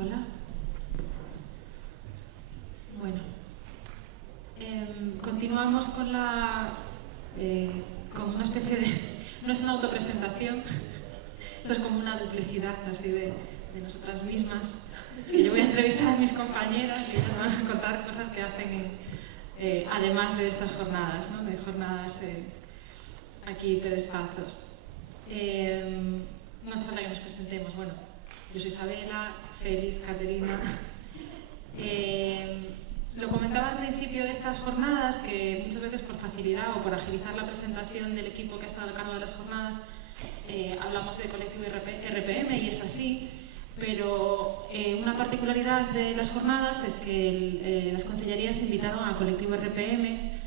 Hola. Bueno, continuamos con con una especie de... No es una autopresentación, esto es como una duplicidad así de nosotras mismas. Que yo voy a entrevistar a mis compañeras y ellas van a contar cosas que hacen además de estas jornadas, ¿no? De jornadas aquí pedespazos. No hace falta que nos presentemos. Bueno, yo soy Isabela, Félix, Caterina. Lo comentaba al principio de estas jornadas, que muchas veces por facilidad o por agilizar la presentación del equipo que ha estado a cargo de las jornadas, hablamos de colectivo RPM y es así, pero una particularidad de las jornadas es que las concellerías invitaron a colectivo RPM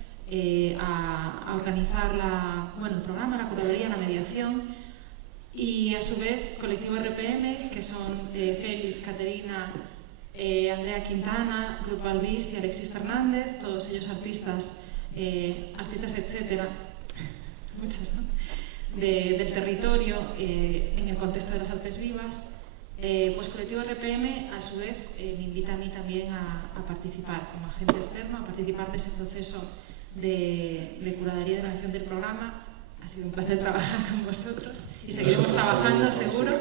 a organizar el programa, la curaduría, la mediación, y a su vez colectivo RPM, que son Félix, Caterina, Andrea Quintana, Grupo Albis y Alexis Fernández, todos ellos artistas, etcétera, muchos, ¿no? Del territorio en el contexto de las artes vivas. Pues colectivo RPM a su vez me invita a mí también a participar como agente externo, a participar de ese proceso de curaduría de la organización del programa. Ha sido un placer trabajar con vosotros y seguiremos trabajando, seguro,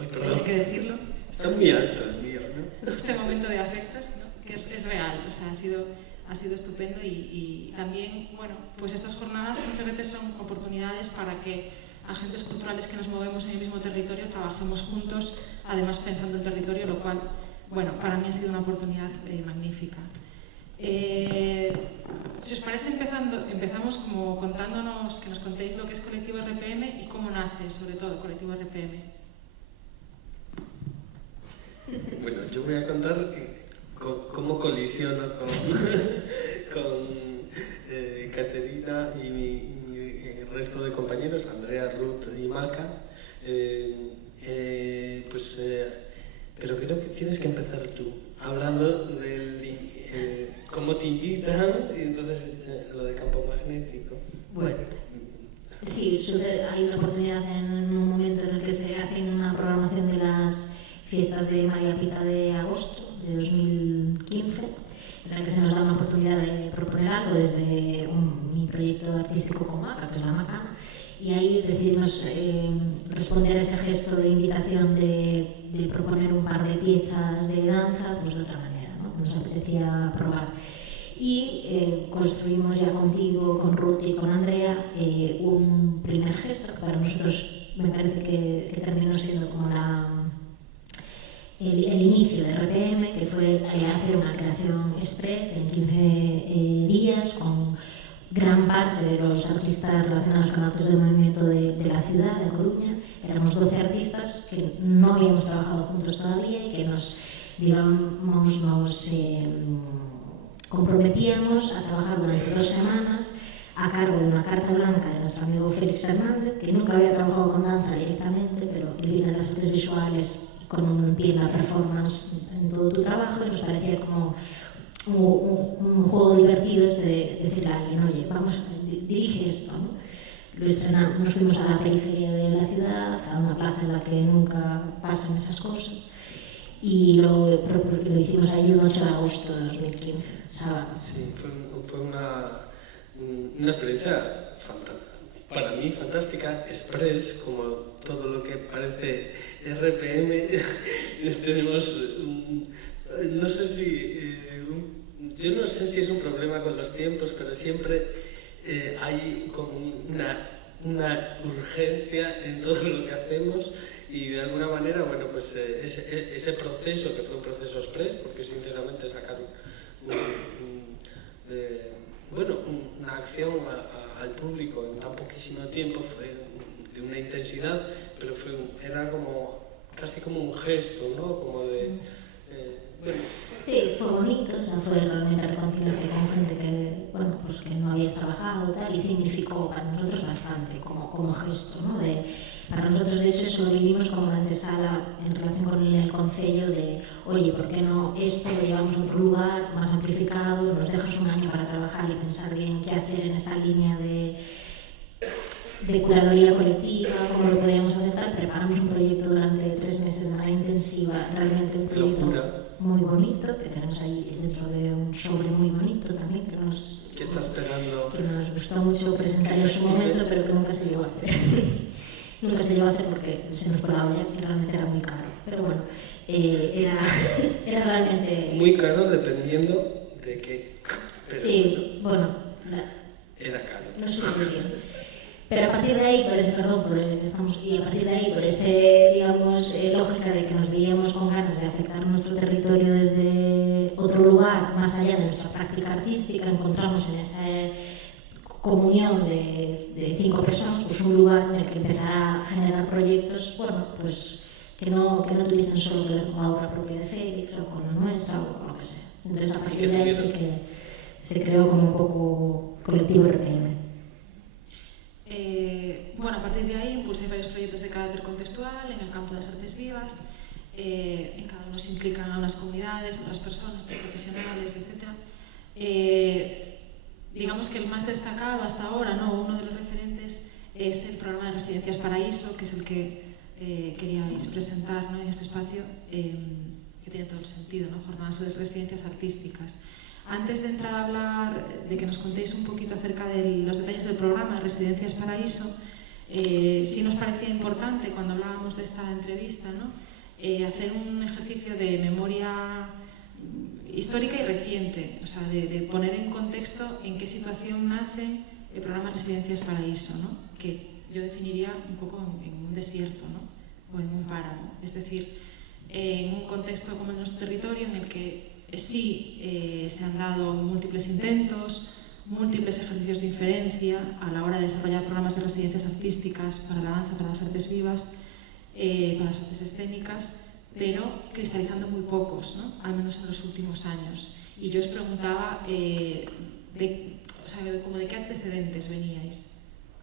hay que decirlo. Está muy alto el mío, ¿no? Este momento de afectos, ¿no? Que es real, o sea, ha sido estupendo y también, bueno, pues estas jornadas muchas veces son oportunidades para que agentes culturales que nos movemos en el mismo territorio trabajemos juntos, además pensando en territorio, lo cual, bueno, para mí ha sido una oportunidad magnífica. Si os parece, empezamos como contándonos, que nos contéis lo que es colectivo RPM y cómo nace, sobre todo, colectivo RPM. Bueno, yo voy a contar cómo colisiono con Caterina y mi resto de compañeros, Andrea, Ruth y Maca. Pero creo que tienes que empezar tú, hablando de cómo te invitan y entonces lo de campo magnético. Bueno, sí, hay una oportunidad en un momento en el que se hace una programación de las fiestas de María Pita de agosto de 2015, en la que se nos da una oportunidad de proponer algo desde mi proyecto artístico con Maca, que es la Macana, y ahí decidimos responder a ese gesto de invitación de proponer un par de piezas de danza pues de otra manera, ¿no? Nos apetecía probar. Y construimos ya contigo, con Ruth y con Andrea, un primer gesto que para nosotros me parece que terminó siendo como el inicio de RPM, que fue hacer una creación express en 15 días con gran parte de los artistas relacionados con artes de movimiento de la ciudad, de Coruña. Éramos 12 artistas que no habíamos trabajado juntos todavía y que nos comprometíamos a trabajar durante 2 semanas a cargo de una carta blanca de nuestro amigo Félix Fernández, que nunca había trabajado con danza directamente, pero él viene de las artes visuales con un pie en la performance en todo tu trabajo, y nos parecía como un juego divertido de decirle a alguien, oye, dirige esto, ¿no? Lo estrenamos, nos fuimos a la periferia de la ciudad, a una plaza en la que nunca pasan esas cosas, y lo hicimos ahí un 8 de agosto de 2015, sábado. Sí, fue una experiencia para mí fantástica, express, como todo lo que parece RPM. Tenemos, no sé si yo no sé si es un problema con los tiempos, pero siempre hay como una urgencia en todo lo que hacemos y de alguna manera, bueno, pues ese proceso, que fue un proceso express, porque sinceramente sacar una acción al público en tan poquísimo tiempo fue de una intensidad, pero era como casi como un gesto, ¿no? Como de... Sí, fue bonito, o sea, fue realmente reconciliarte con gente que, bueno, pues que no habías trabajado y tal, y significó para nosotros bastante como gesto, ¿no? Para nosotros, de hecho, eso lo vivimos como una antesala en relación con el concello de, oye, ¿por qué no esto lo llevamos a otro lugar más amplificado, nos dejas un año para trabajar y pensar bien qué hacer en esta línea de curaduría colectiva, cómo lo podríamos hacer tal? Preparamos un proyecto durante 3 meses de manera intensiva, realmente un proyecto muy bonito, que tenemos ahí dentro de un sobre muy bonito también, que nos gustó mucho presentar en su momento, pero que nunca se llegó a hacer. Nunca se llegó a hacer porque se nos fue la olla y realmente era muy caro. Pero bueno, era realmente... Muy caro dependiendo de qué. Pero sí, bueno... era caro. No sé muy bien. Pero a partir de ahí, por ese digamos, lógica de que nos veíamos con ganas de afectar nuestro territorio desde otro lugar, más allá de nuestra práctica artística, encontramos en esa comunión de 5 personas, pues un lugar en el que empezar a generar proyectos, bueno, pues que no tuviesen solo que ver con la obra propia de Félix o con la nuestra o lo que sea. Entonces a partir de ahí sí que se creó como un poco colectivo RPM. Bueno, a partir de ahí impulsé varios proyectos de carácter contextual en el campo de las artes vivas. En cada uno se implican a unas comunidades, otras personas, profesionales, etc. Digamos que el más destacado hasta ahora, ¿no? Uno de los referentes, es el programa de Residencias Paraíso, que es el que queríais presentar, ¿no? En este espacio, que tiene todo el sentido, ¿no? Jornadas sobre residencias artísticas. Antes de entrar a hablar, de que nos contéis un poquito acerca de los detalles del programa Residencias Paraíso, sí nos parecía importante, cuando hablábamos de esta entrevista, ¿no? Hacer un ejercicio de memoria histórica y reciente, o sea, de poner en contexto en qué situación nace el programa Residencias Paraíso, ¿no? Que yo definiría un poco en un desierto, ¿no? O en un páramo, es decir, en un contexto como en nuestro territorio en el que sí se han dado múltiples intentos, múltiples ejercicios de inferencia a la hora de desarrollar programas de residencias artísticas para la danza, para las artes vivas, para las artes escénicas, pero cristalizando muy pocos, ¿no? Al menos en los últimos años. Y yo os preguntaba como de qué antecedentes veníais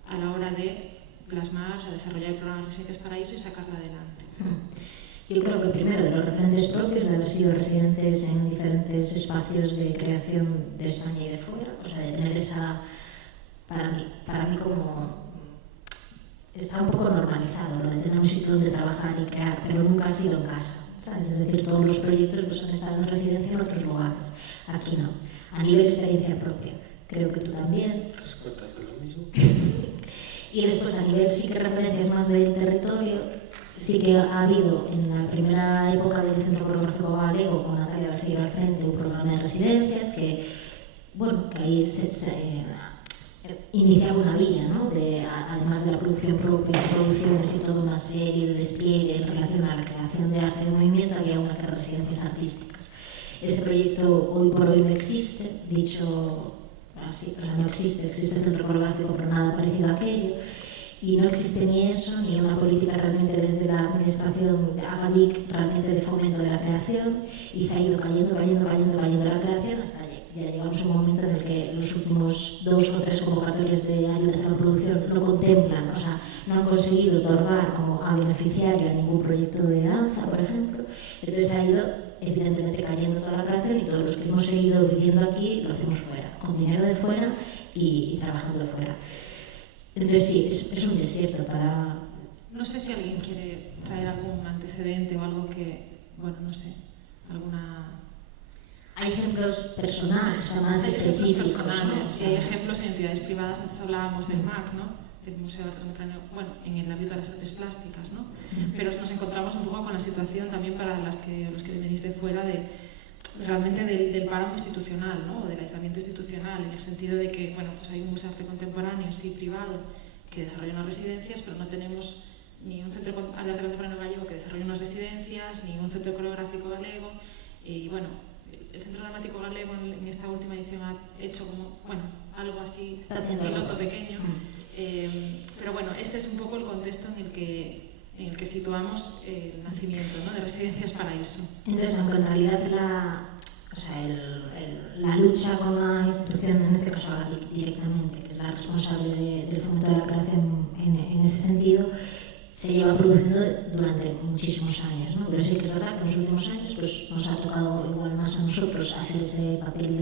a la hora de plasmar, o sea, desarrollar el programa de Residencias Paraíso y sacarlo adelante. Yo creo que primero de los referentes propios de haber sido residentes en diferentes espacios de creación de España y de fuera, o sea, de tener esa, para mí como está un poco normalizado lo de tener un sitio donde trabajar y crear, pero nunca ha sido en casa, ¿sabes? Es decir, todos los proyectos pues, han estado en residencia en otros lugares, aquí no, a nivel de experiencia propia, creo que tú también. ¿Tres cuartas de lo mismo? Y después a nivel sí que referencias más del territorio, sí que ha habido en la primera época del Centro Coreográfico Galego, con Natalia Baseiro al frente, un programa de residencias que, bueno, que ahí se iniciaba una vía, ¿no? Además de la producción propia, producciones y toda una serie de despliegue en relación a la creación de arte de movimiento, había una que residencias artísticas. Ese proyecto hoy por hoy no existe, dicho así, o sea, no existe el Centro Coreográfico, pero nada parecido a aquello. Y no existe ni eso, ni una política realmente desde la administración de AGADIC, realmente de fomento de la creación, y se ha ido cayendo la creación hasta ya llegamos a un momento en el que los últimos 2 o 3 convocatorias de ayudas a la producción no contemplan, o sea, no han conseguido otorgar como a beneficiario a ningún proyecto de danza, por ejemplo. Entonces ha ido evidentemente cayendo toda la creación y todos los que hemos seguido viviendo aquí lo hacemos fuera, con dinero de fuera y trabajando fuera. Entonces sí, es un desierto para... No sé si alguien quiere traer algún antecedente o algo que, bueno, no sé, alguna... Hay ejemplos personales, o sea, más específicos. Y hay ejemplos en entidades privadas, antes hablábamos del MAC, ¿no? Del Museo de Arte Contemporáneo, bueno, en el ámbito de las artes plásticas, ¿no? Pero nos encontramos un poco con la situación también para los que venís de fuera de realmente del páramo institucional, ¿no? O del aislamiento institucional, en el sentido de que, bueno, pues hay un museo arte contemporáneo, sí, privado, que desarrolla unas residencias, pero no tenemos ni un centro de arte contemporáneo gallego que desarrolle unas residencias, ni un centro coreográfico galego, y bueno, el Centro Dramático Galego en esta última edición ha hecho como, bueno, algo así, piloto pequeño, pero bueno, este es un poco el contexto en el que situamos el nacimiento, ¿no?, de Residencias Paraíso. Entonces, aunque en realidad la lucha con la institución, en este caso directamente, que es la responsable del fomento de la creación en ese sentido, se lleva produciendo durante muchísimos años, ¿no? Pero sí que es verdad que en los últimos años pues, nos ha tocado igual más a nosotros hacer ese papel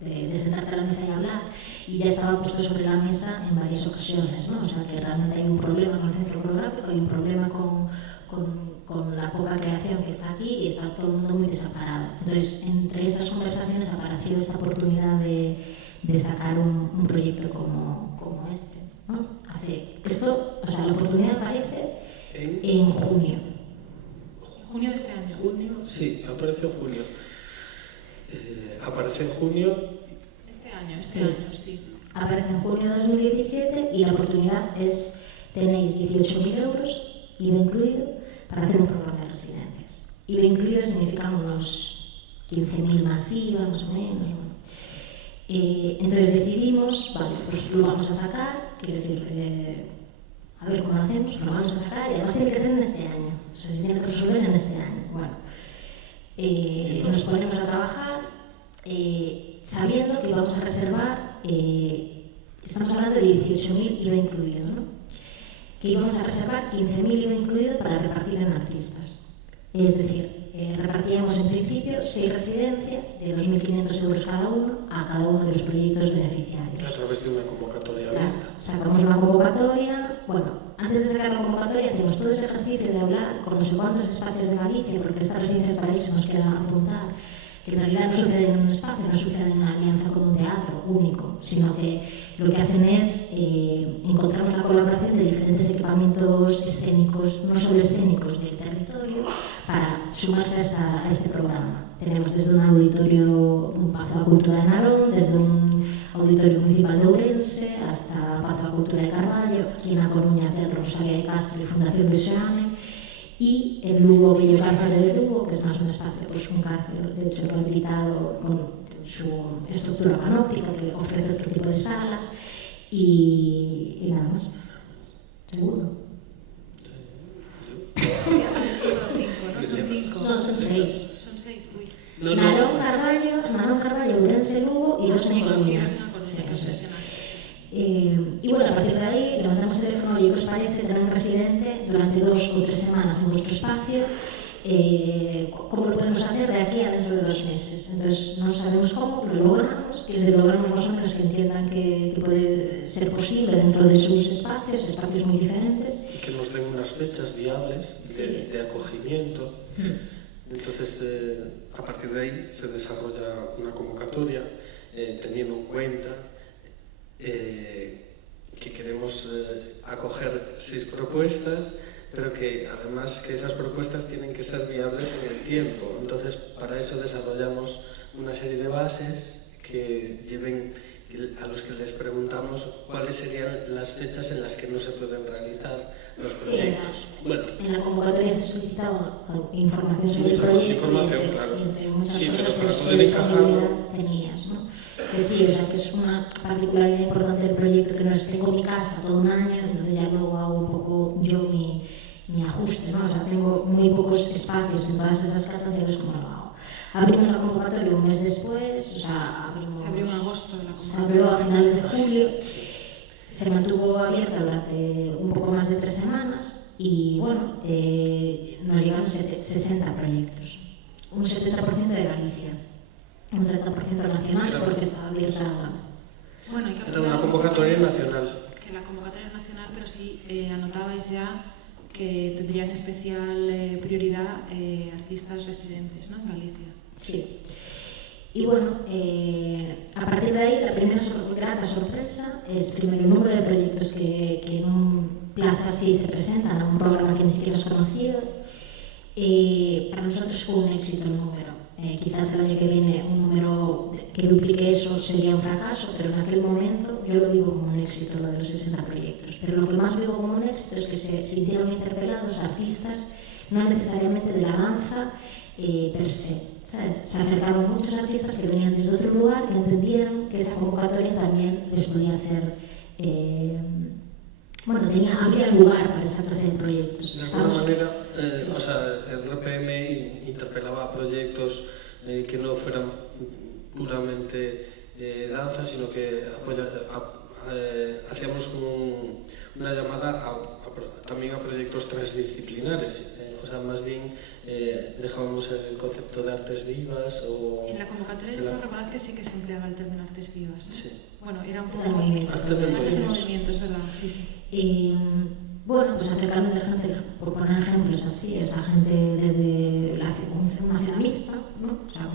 de sentarte a la mesa y hablar, y ya estaba puesto sobre la mesa en varias ocasiones, ¿no? O sea que realmente hay un problema con el centro coreográfico, hay un problema con la poca creación que está aquí y está todo el mundo muy desamparado. Entonces, entre esas conversaciones apareció esta oportunidad de sacar un proyecto como este, ¿no? La oportunidad aparece en junio. ¿Junio de este año? ¿Junio? Sí, aparece en junio. Aparece en junio. Este año, sí. Aparece en junio de 2017 y la oportunidad es, tenéis 18.000 euros, IVA incluido, para hacer un programa de residencias. IVA incluido significan unos 15.000 más IVA, más o menos. Bueno. Entonces decidimos, vale, pues lo vamos a sacar, quiero decir, a ver cómo lo hacemos, lo vamos a sacar y además tiene que ser en este año, o sea, se tiene que resolver en este año. Bueno, nos ponemos a trabajar sabiendo que íbamos a reservar, estamos hablando de 18.000 IVA incluido, ¿no? Que íbamos a reservar 15.000 IVA incluido para repartir en artistas. Es decir, repartíamos en principio 6 residencias de 2.500 euros cada uno a cada uno de los proyectos beneficiarios. A través de una convocatoria Claro, abierta. sacamos una convocatoria. Bueno, antes de sacar la convocatoria hacemos todo ese ejercicio de hablar con no sé cuántos espacios de Galicia, porque estas Residencias Paraíso nos queda apuntar, que en realidad no sucede en un espacio, no sucede en una alianza con un teatro único, sino que lo que hacen es encontramos la colaboración de diferentes equipamientos escénicos, no solo escénicos del territorio, para sumarse a este programa. Tenemos desde un auditorio, un Pazo da Cultura de Narón, desde un auditorio municipal de Ourense, hasta Pazo da Cultura de Carballo, aquí en A Coruña, Teatro Rosalía de Castro y Fundación Luis Seoane, y el Lugo Bello Cárcel de Lugo, que es más un espacio, pues un cárcel, de hecho, rehabilitado con su estructura panóptica, que ofrece otro tipo de salas, y nada más. ¿Seguro? No, son 6. Son 6, uy. Narón, Carballo, Ourense, Lugo y 2 en Coruña. Y bueno, a partir de ahí levantamos el teléfono, oye, ¿qué os parece tener un residente durante 2 o 3 semanas en vuestro espacio? ¿Cómo lo podemos hacer de aquí a dentro de 2 meses? Entonces no sabemos cómo, lo logramos, que logramos más o menos que entiendan que puede ser posible dentro de sus espacios muy diferentes. Y que nos den unas fechas viables de acogimiento. Entonces, a partir de ahí se desarrolla una convocatoria teniendo en cuenta que queremos acoger 6 propuestas, pero que además que esas propuestas tienen que ser viables en el tiempo. Entonces, para eso desarrollamos una serie de bases que lleven a los que les preguntamos cuáles serían las fechas en las que no se pueden realizar los proyectos. Sí, bueno, en la convocatoria se solicitaba información sobre el proyecto información, claro. y entre muchas sí, cosas pero para que poder encajarlo tenías, ¿no? Que sí, o sea, que es una particularidad importante del proyecto, que no es tengo mi casa todo un año, entonces ya luego hago un poco yo mi ajuste, ¿no? O sea, tengo muy pocos espacios en todas esas casas y es como lo hago. Abrimos la convocatoria un mes después, o sea, se abrió en agosto la se abrió a finales de julio, se mantuvo abierta durante un poco más de 3 semanas y bueno, nos llegaron 60 proyectos, un 70% de Galicia, un 30% nacional porque estaba abierta. Bueno, hay que era una convocatoria nacional. Que la convocatoria nacional, pero sí anotabais ya que tendrían especial prioridad artistas residentes, ¿no?, en Galicia. Sí. Y bueno, a partir de ahí la primera grata sorpresa es primero el número de proyectos que en un plazo así se presentan a un programa que ni siquiera es conocido, Para nosotros fue un éxito el número. Quizás el año que viene un número que duplique eso sería un fracaso, pero en aquel momento yo lo vivo como un éxito, lo de los 60 proyectos. Pero lo que más vivo como un éxito es que se sintieron interpelados artistas, no necesariamente de la danza per se. ¿Sabes? Se acercaron muchos artistas que venían desde otro lugar, que entendieron que esa convocatoria también les podía hacer... había lugar para esa clase de proyectos. De alguna manera, o sea, el RPM interpelaba a proyectos que no fueran puramente danza, sino que hacíamos una llamada también a proyectos transdisciplinares. O sea, más bien dejábamos el concepto de artes vivas o... En la convocatoria yo recordad que sí que se empleaba el término artes vivas. Sí. Bueno, era un poco... Artes de movimiento. Artes de movimiento, es verdad, sí, sí. Bueno, pues acercarnos a gente, por poner ejemplos así, esa gente desde una ceramista, ¿no? O sea,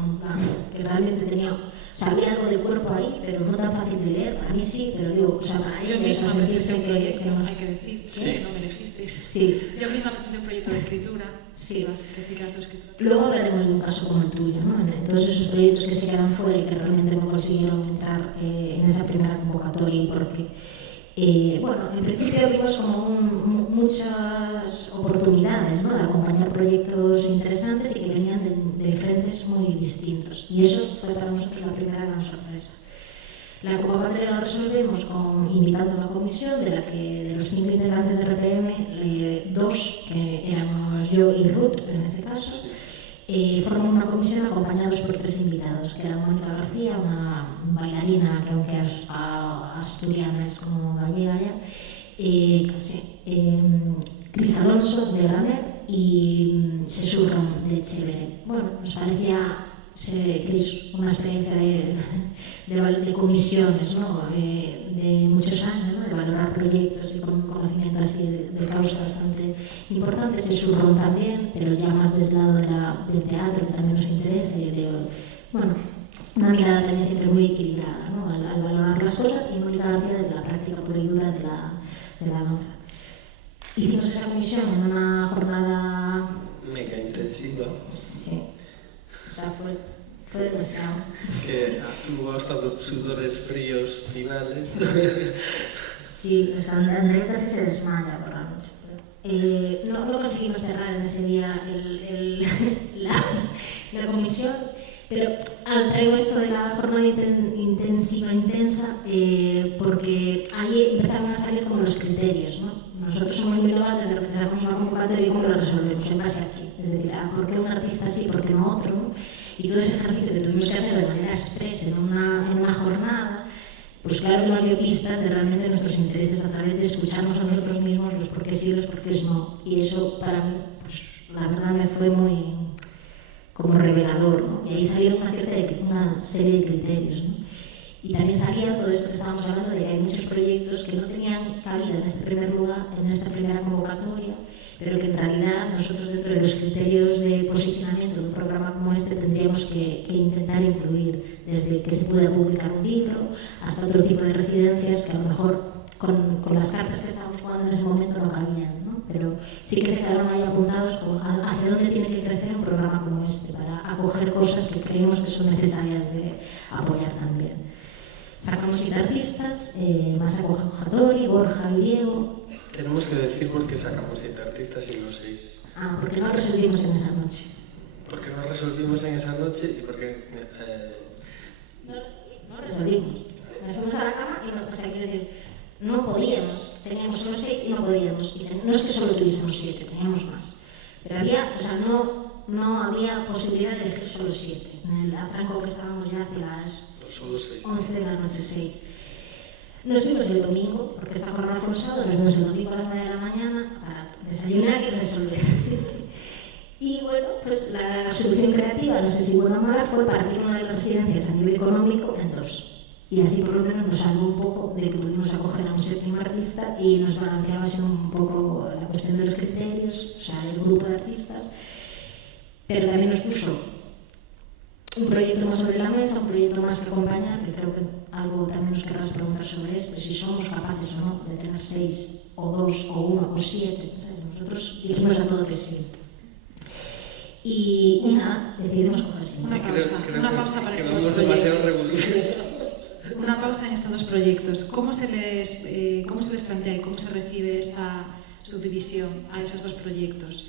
que realmente tenía... O sea, había algo de cuerpo ahí, pero no tan fácil de leer. Para mí sí, pero digo, o sea, para ellos... Yo misma presenté un proyecto, que hay que decir, sí. que no me elegisteis. Sí. Yo misma presenté un proyecto de escritura, Sí. que sí que has escritura. Luego hablaremos de un caso como el tuyo, ¿no? En todos esos proyectos que se quedan fuera y que realmente no consiguieron entrar en esa primera convocatoria y porque... en principio vimos como muchas oportunidades, ¿no? De acompañar proyectos interesantes y que venían de frentes muy distintos. Y eso fue para nosotros la primera gran sorpresa. La convocatoria la resolvimos invitando a una comisión de la que de los 5 integrantes de RPM, 2, que éramos yo y Ruth en este caso, forman una comisión acompañados por 3 invitados, que era Mónica García, una bailarina que aunque asturiana es como gallega ya, Cris Alonso de Graner y Sesurron de Echeverri. Bueno, nos parecía Cris una experiencia de comisiones, ¿no? De muchos años, ¿no? De valorar proyectos y con un conocimiento así de causa bastante importante. Sesurron también, pero ya más desde el lado del teatro, que también nos interesa, y una mirada también siempre muy equilibrada, ¿no? Al valorar las cosas, y Mónica García desde la práctica pura y dura de la danza. Hicimos esa comisión en una jornada... mega intensiva. Sí. O sea, fue demasiado. Que hubo hasta sudores fríos finales. Sí, o sea, Andrea casi se desmaya por la noche. No conseguimos cerrar en ese día la comisión, pero traigo esto de la jornada intensa, porque ahí empezaron a salir como los criterios, ¿no? Nosotros somos muy novatos, de repente sacamos una convocatoria y cómo lo resolvemos en base aquí. Es decir, ¿por qué un artista sí, por qué no otro? ¿No? Y todo ese ejercicio que tuvimos que hacer de manera expresa en una jornada, pues claro que nos dio pistas de realmente nuestros intereses a través de escucharnos a nosotros mismos los por qué sí y los por qué no. Y eso para mí, pues la verdad me fue muy como revelador, ¿no? Y ahí salieron una serie de criterios, ¿no? Y también salía todo esto que estábamos hablando de que hay muchos proyectos que no tenían cabida en este primer lugar, en esta primera convocatoria, pero que en realidad nosotros dentro de los criterios de posicionamiento de un programa como este tendríamos que intentar incluir, desde que se pueda publicar un libro hasta otro tipo de residencias que a lo mejor con las cartas que estábamos jugando en ese momento no cabían, ¿no? Pero sí que se quedaron ahí apuntados hacia dónde tiene que crecer un programa como este para acoger cosas que creemos que son necesarias de apoyar también. Sacamos 7 artistas, más Jatori, Borja y Diego. Tenemos que decir por qué sacamos 7 artistas y no 6. Porque no resolvimos en esa noche. Porque no resolvimos en esa noche y porque... No resolvimos. Nos fuimos a la cama y no, o sea, quiero decir, no podíamos. Teníamos solo 6 y no podíamos. No es que solo tuviésemos 7, teníamos más. Pero había, o sea, no había posibilidad de elegir solo 7. En el atranco que estábamos ya hacia las... Solo 6. 11 de la noche, 6. Nos vimos el domingo, porque esta jornada fue el sábado, nos vimos el domingo a las 9 de la mañana para desayunar y resolver. Y bueno, pues la solución creativa, no sé si buena o mala, fue partir una de las residencias a nivel económico en 2. Y así por lo menos nos salvó un poco de que pudimos acoger a un 7º artista y nos balanceaba así un poco la cuestión de los criterios, o sea, el grupo de artistas, pero también nos puso un proyecto más sobre la mesa, un proyecto más que acompañar, que creo que algo también nos querrás preguntar sobre esto, si somos capaces o no de tener 6 o 2 o 1 o 7. ¿Sabes? Nosotros dijimos a todo que sí. Y nada, decidimos coger sí. Una pausa para estos dos demasiado proyectos. Una pausa en estos dos proyectos. ¿Cómo se les plantea y cómo se recibe esta subdivisión a esos dos proyectos?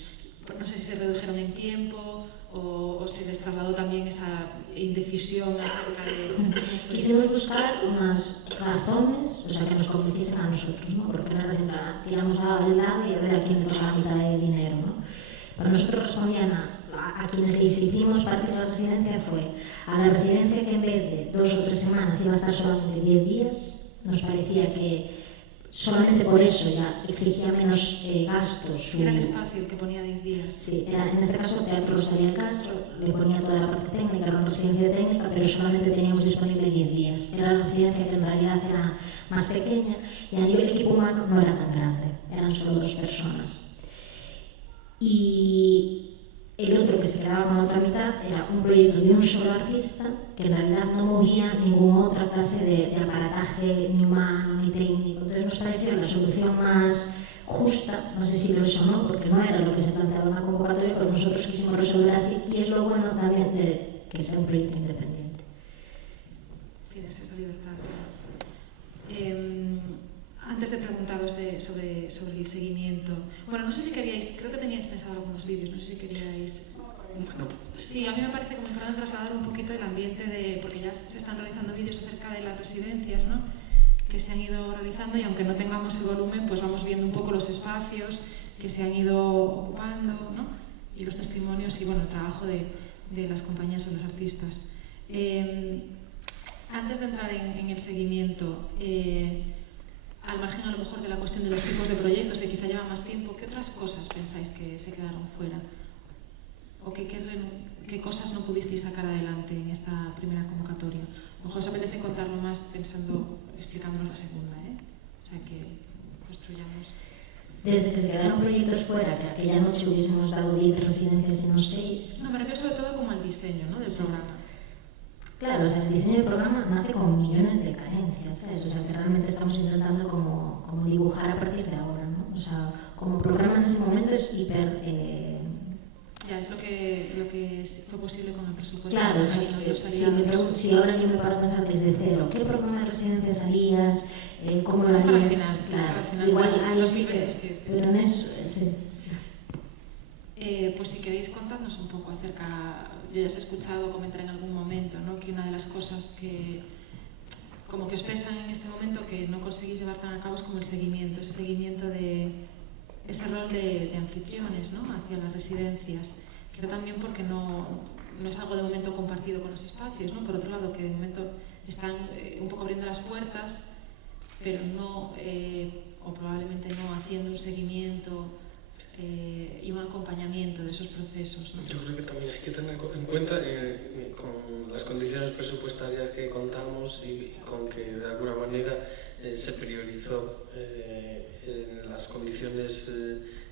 No sé si se redujeron en tiempo o se les trasladó también esa indecisión acerca de... Quisimos buscar unas razones, o sea, que nos convenciesen a nosotros, ¿no? Porque no era siempre, tiramos al lado y a ver a quién le toca la mitad de dinero, ¿no? Para nosotros respondían a quienes les hicimos partir de la residencia fue a la residencia que en vez de 2 o 3 semanas iba a estar solamente 10 días, nos parecía que solamente por eso ya exigía menos gastos. Era el espacio el que ponía 10 días. Sí, era, en este caso Teatro Rosalía Castro, le ponía toda la parte técnica, era una residencia técnica, pero solamente teníamos disponible 10 días. Era la residencia que en realidad era más pequeña y a nivel equipo humano no era tan grande, eran solo 2 personas. Y el otro que se quedaba con la otra mitad era un proyecto de un solo artista que en realidad no movía ninguna otra clase de aparataje ni humano ni técnico. Entonces nos pareció la solución más justa, no sé si lo es o no, porque no era lo que se planteaba en la convocatoria, pero nosotros quisimos resolver así y es lo bueno también de que sea un proyecto independiente. Tienes esa libertad. Antes de preguntaros sobre el seguimiento, bueno, no sé si queríais, creo que teníais pensado algunos vídeos, no sé si queríais... Bueno, sí, a mí me parece como para trasladar un poquito el ambiente de... porque ya se están realizando vídeos acerca de las residencias, ¿no? Que se han ido realizando y aunque no tengamos el volumen, pues vamos viendo un poco los espacios que se han ido ocupando, ¿no? Y los testimonios y, bueno, el trabajo de las compañías o los artistas. Antes de entrar en el seguimiento, al margen a lo mejor de la cuestión de los tipos de proyectos que quizá llevan más tiempo, ¿qué otras cosas pensáis que se quedaron fuera? ¿O qué cosas no pudisteis sacar adelante en esta primera convocatoria? A lo mejor os apetece contarlo más explicándonos la segunda, ¿eh? O sea, que construyamos. Desde que quedaron proyectos fuera, que aquella noche hubiésemos dado 10 residencias y no 6... No, me refiero sobre todo como al diseño, ¿no? Del programa. Claro, o sea, el diseño del programa nace con millones de carencias, ¿sabes? O sea, que realmente estamos intentando como dibujar a partir de ahora, ¿no? O sea, como programa en ese momento es hiper... Ya, es lo que fue posible con el presupuesto. Claro, si ahora yo me paro a pensar desde cero, ¿qué programa de residencias harías? ¿Cómo lo harías? Al final, claro, igual ahí sí que... Pero en eso... Pues si queréis contarnos un poco acerca... Yo ya os he escuchado comentar en algún momento, ¿no? Que una de las cosas que como que os pesan en este momento que no conseguís llevar tan a cabo es como el seguimiento, ese seguimiento de ese rol de anfitriones, ¿no? Hacia las residencias. Quizá también porque no es algo de momento compartido con los espacios, ¿no? Por otro lado, que de momento están un poco abriendo las puertas, pero no, o probablemente no haciendo un seguimiento y un acompañamiento de esos procesos, ¿no? Yo creo que también hay que tener en cuenta con las condiciones presupuestarias que contamos y con que de alguna manera se priorizó en las condiciones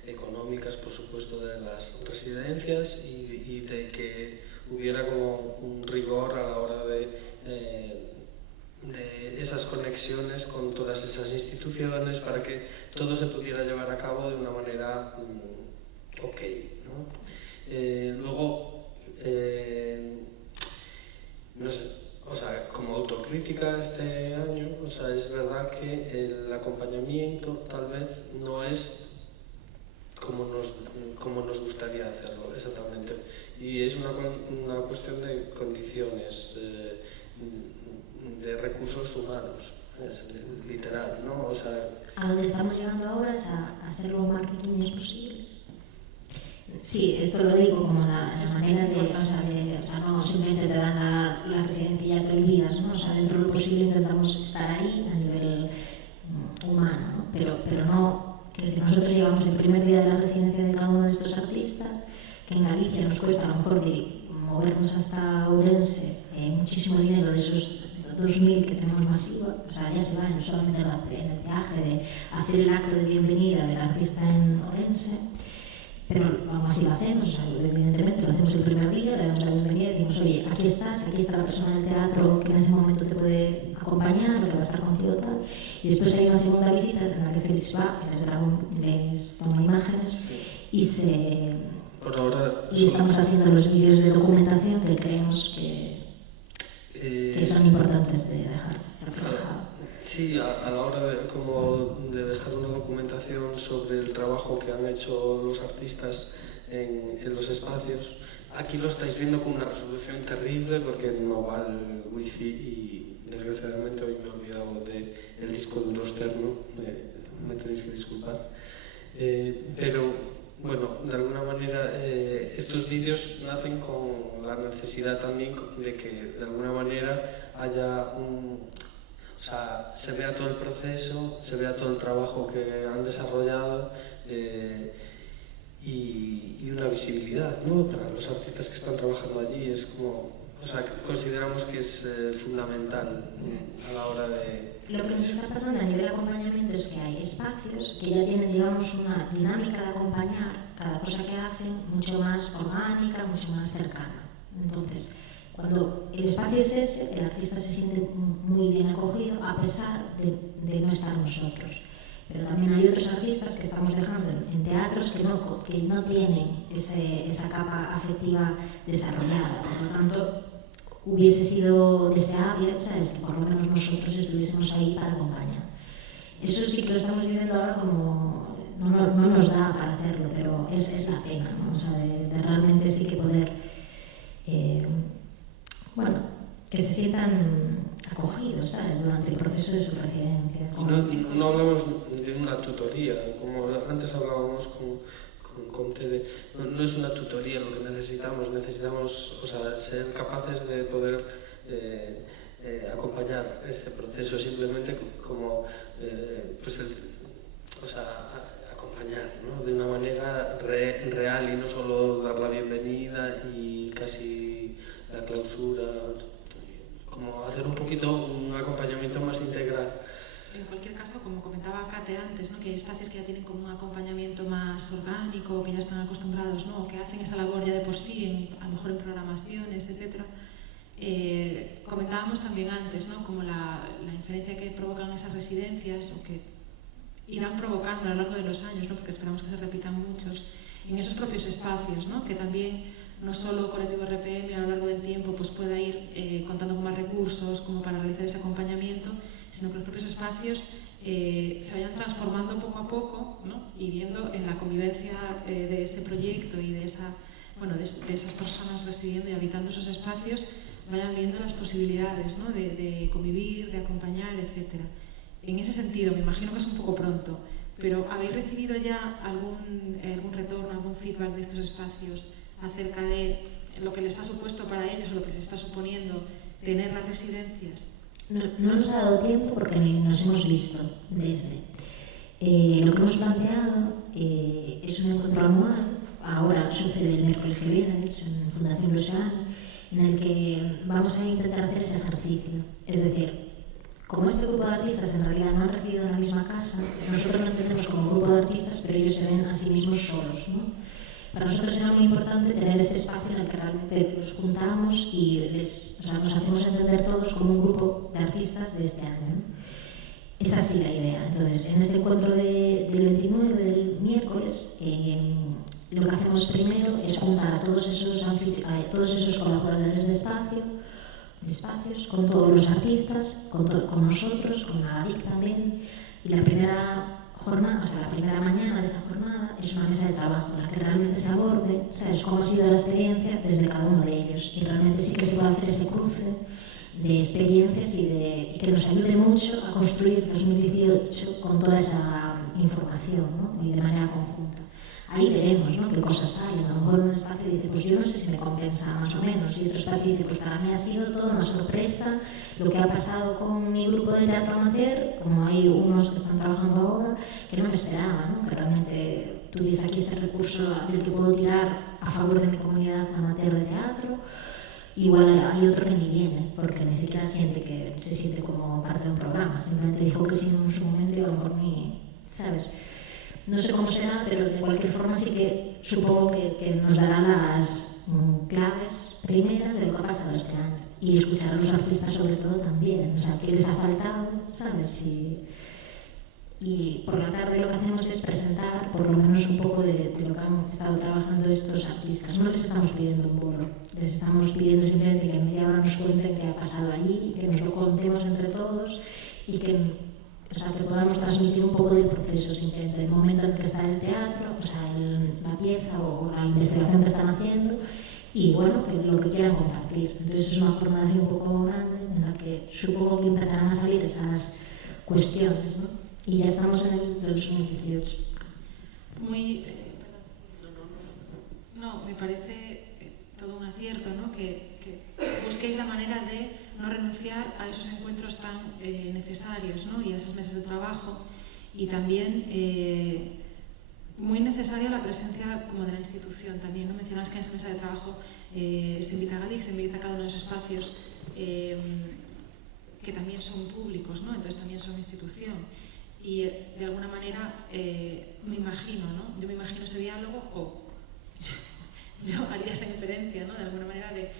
económicas, por supuesto, de las residencias y de que hubiera como un rigor a la hora de esas conexiones con todas esas instituciones para que todo se pudiera llevar a cabo de una manera ok, ¿no? Luego, no sé, o sea, como autocrítica este año, o sea, es verdad que el acompañamiento tal vez no es como nos gustaría hacerlo exactamente, y es una cuestión de condiciones, de recursos humanos, es literal, ¿no? O sea, a donde estamos llegando ahora es a ser lo más pequeños posibles. Sí, esto lo digo como la manera de, o sea, no simplemente te dan la residencia y ya te olvidas, ¿no? O sea, dentro de lo posible intentamos estar ahí a nivel humano, ¿no? Pero no, quiero decir, nosotros llevamos el primer día de la residencia de cada uno de estos artistas, que en Galicia nos cuesta a lo mejor movernos hasta Ourense muchísimo dinero de esos 2.000 que tenemos masiva, o sea, ya se va solamente en el viaje de hacer el acto de bienvenida del artista en Ourense, pero aún así lo hacemos, o sea, evidentemente lo hacemos el primer día, le damos la bienvenida y decimos, oye, aquí está la persona del teatro que en ese momento te puede acompañar, o que va a estar contigo tal, y después hay una segunda visita en la que Félix va, que les toma imágenes y se por ahora... Y estamos haciendo los vídeos de documentación que creemos que son importantes de dejar reflejado. Sí, a la hora de dejar una documentación sobre el trabajo que han hecho los artistas en los espacios. Aquí lo estáis viendo con una resolución terrible porque no va el wifi y desgraciadamente hoy me he olvidado del disco duro externo, me tenéis que disculpar. Pero bueno, de alguna manera estos vídeos nacen con la necesidad también de que de alguna manera haya o sea, se vea todo el proceso, se vea todo el trabajo que han desarrollado y una visibilidad, ¿no? Para los artistas que están trabajando allí es como, o sea, consideramos que es fundamental a la hora de... Lo que nos está pasando a nivel de acompañamiento es que hay espacios que ya tienen, digamos, una dinámica de acompañar cada cosa que hacen mucho más orgánica, mucho más cercana. Entonces, cuando el espacio es ese, el artista se siente muy bien acogido a pesar de no estar nosotros. Pero también hay otros artistas que estamos dejando en teatros que no tienen esa capa afectiva desarrollada. Por lo tanto, hubiese sido deseable, ¿sabes?, que por lo menos nosotros estuviésemos ahí para acompañar. Eso sí que lo estamos viviendo ahora como... No nos da para hacerlo, pero es la pena, ¿no? O sea, de realmente sí que poder... bueno, que se sientan acogidos, ¿sabes?, durante el proceso de su residencia. No hablamos de una tutoría, como antes hablábamos con Tede, no es una tutoría lo que necesitamos, o sea, ser capaces de poder acompañar ese proceso, simplemente como pues o sea, acompañar, ¿no?, de una manera real y no solo dar la bienvenida y casi la clausura, como hacer un poquito un acompañamiento más integral. En cualquier caso, como comentaba Kate antes, ¿no?, que hay espacios que ya tienen como un acompañamiento más orgánico, que ya están acostumbrados, ¿no?, o que hacen esa labor ya de por sí, a lo mejor en programaciones, etc. Comentábamos también antes, ¿no?, como la inferencia que provocan esas residencias, o que irán provocando a lo largo de los años, ¿no?, porque esperamos que se repitan muchos, en esos propios espacios, ¿no?, que también no solo Colectivo RPM a lo largo del tiempo pues pueda ir contando con más recursos como para realizar ese acompañamiento, sino que los propios espacios se vayan transformando poco a poco, ¿no?, y viendo en la convivencia de ese proyecto y de esas personas residiendo y habitando esos espacios, vayan viendo las posibilidades, ¿no?, de convivir, de acompañar, etc. En ese sentido, me imagino que es un poco pronto, pero ¿habéis recibido ya algún retorno, algún feedback de estos espacios acerca de lo que les ha supuesto para ellos o lo que les está suponiendo tener las residencias? No nos ha dado tiempo porque ni nos hemos visto desde. Lo que hemos planteado es un encuentro anual, ahora sucede el miércoles que viene, de hecho, en Fundación Lucean, en el que vamos a intentar hacer ese ejercicio. Es decir, como este grupo de artistas en realidad no han residido en la misma casa, nosotros lo entendemos como un grupo de artistas, pero ellos se ven a sí mismos solos, ¿no? Para nosotros era muy importante tener este espacio en el que realmente nos juntamos y nos hacemos entender todos como un grupo de artistas de este año, ¿no? Es así la idea. Entonces, en este encuentro del 29 del miércoles, lo que hacemos primero es juntar a todos esos colaboradores de espacios, con todos los artistas, con nosotros, con la ADIC también, y la primera mañana de esa jornada es una mesa de trabajo en la que realmente se aborde, ¿sabes?, cómo ha sido la experiencia desde cada uno de ellos, y realmente sí que se puede hacer ese cruce de experiencias y que nos ayude mucho a construir 2018 con toda esa información, ¿no?, y de manera conjunta. Ahí veremos, ¿no?, qué cosas hay. A lo mejor un espacio dice, pues yo no sé si me compensa más o menos, y otro espacio dice, pues para mí ha sido toda una sorpresa lo que ha pasado con mi grupo de teatro amateur, como hay unos que están trabajando ahora, que no me esperaba, ¿no?, que realmente tuviese aquí este recurso del que puedo tirar a favor de mi comunidad amateur de teatro. Igual hay otro que ni viene, porque ni siquiera se siente como parte de un programa, simplemente dijo que sí en su momento y a lo mejor ni, ¿sabes? No sé cómo será, pero de cualquier forma sí que supongo que nos dará las claves primeras de lo que ha pasado este año. Y escuchar a los artistas sobre todo también, o sea, qué les ha faltado, ¿sabes? Y por la tarde lo que hacemos es presentar por lo menos un poco de lo que han estado trabajando estos artistas. No les estamos pidiendo un bolo, les estamos pidiendo simplemente que en media hora nos cuenten qué ha pasado allí, que nos lo contemos entre todos y que, que podamos transmitir un poco del proceso, simplemente del momento en el que está el teatro, la pieza o la investigación que están haciendo y bueno, que lo que quieran compartir. Entonces es una jornada un poco grande en la que supongo que empezarán a salir esas cuestiones, ¿no? Y ya estamos en el 2018. Me parece todo un acierto, ¿no? Que busquéis la manera de no renunciar a esos encuentros tan necesarios, ¿no? Y a esos meses de trabajo. Y también muy necesaria la presencia como de la institución también, ¿no? Mencionabas que en esa mesa de trabajo se invita a Galic, se invita a cada uno de los espacios que también son públicos, ¿no? Entonces también son institución. Y de alguna manera me imagino, ¿no? Yo me imagino ese diálogo o yo haría esa inferencia, ¿no? De alguna manera de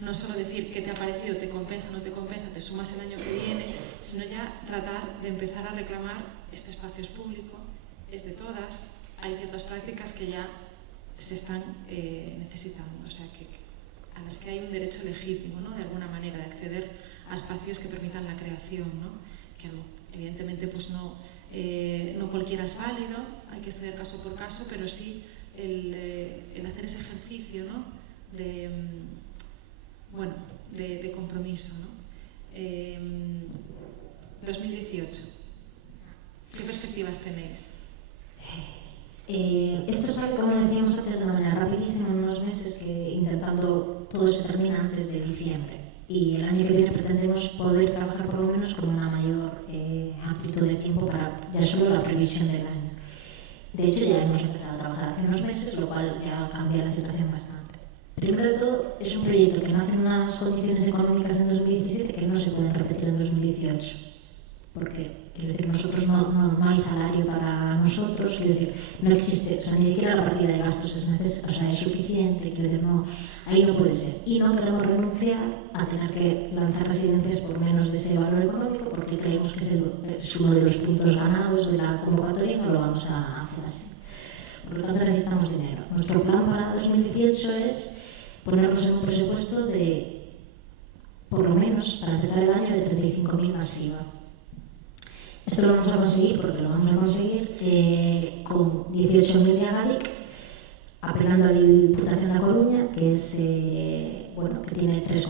no solo decir qué te ha parecido, te compensa, no te compensa, te sumas el año que viene, sino ya tratar de empezar a reclamar este espacio es público, es de todas, hay ciertas prácticas que ya se están necesitando, o sea que a las que hay un derecho legítimo, ¿no? De alguna manera de acceder a espacios que permitan la creación, ¿no? Que evidentemente pues no cualquiera es válido, hay que estudiar caso por caso, pero sí el hacer ese ejercicio, ¿no? de compromiso, ¿no? 2018. ¿Qué perspectivas tenéis? Esto sale, como decíamos antes, de una manera rapidísima en unos meses que intentando todo se termina antes de diciembre. Y el año que viene pretendemos poder trabajar por lo menos con una mayor amplitud de tiempo para ya solo la previsión del año. De hecho, ya hemos empezado a trabajar hace unos meses, lo cual ya cambia la situación bastante. Primero de todo, es un proyecto que nace en unas condiciones económicas en 2017 que no se pueden repetir en 2018. Porque, quiero decir, nosotros no hay salario para nosotros, quiero decir, no existe, ni siquiera la partida de gastos es suficiente, quiero decir, ahí no puede ser. Y no queremos renunciar a tener que lanzar residencias por menos de ese valor económico porque creemos que es uno de los puntos ganados de la convocatoria y no lo vamos a hacer así. Por lo tanto, necesitamos dinero. Nuestro plan para 2018 es ponernos en un presupuesto de, por lo menos, para empezar el año, de 35.000 masiva. Esto lo vamos a conseguir porque lo vamos a conseguir con 18.000 de Galic, apelando a la Diputación da Coruña, que es que tiene tres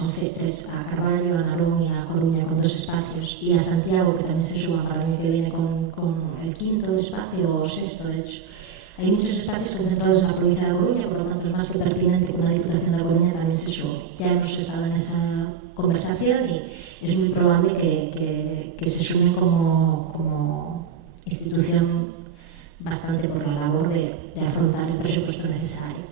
a Carballo, a Narón y a Coruña con 2 espacios, y a Santiago, que también se suma para el año que viene con el 5.º espacio o 6.º, de hecho. Hay muchos espacios concentrados en la provincia de Coruña, por lo tanto es más que pertinente que una Diputación de Coruña también se sume. Ya hemos estado en esa conversación y es muy probable que se sumen como institución bastante por la labor de afrontar el presupuesto necesario.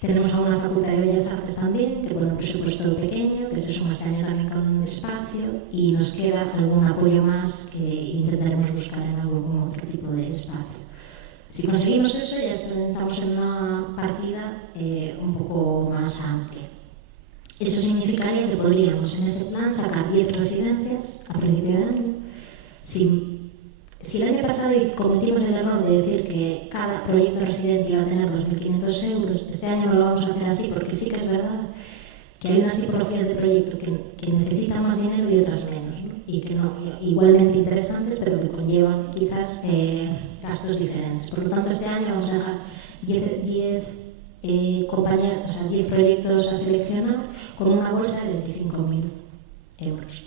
Tenemos a una Facultad de Bellas Artes también, que pone un presupuesto pequeño, que se suma este año también con un espacio, y nos queda algún apoyo más que intentaremos buscar en algún otro tipo de espacio. Si conseguimos eso, ya estamos en una partida un poco más amplia. Eso significaría que podríamos en ese plan sacar 10 residencias a principio de año. Si el año pasado cometimos el error de decir que cada proyecto residente iba a tener 2.500 euros, este año no lo vamos a hacer así porque sí que es verdad que hay unas tipologías de proyecto que necesitan más dinero y otras menos, ¿no? Y que no, igualmente interesantes, pero que conllevan quizás gastos diferentes. Por lo tanto, este año vamos a dejar 10 proyectos a seleccionar con una bolsa de 25.000 euros.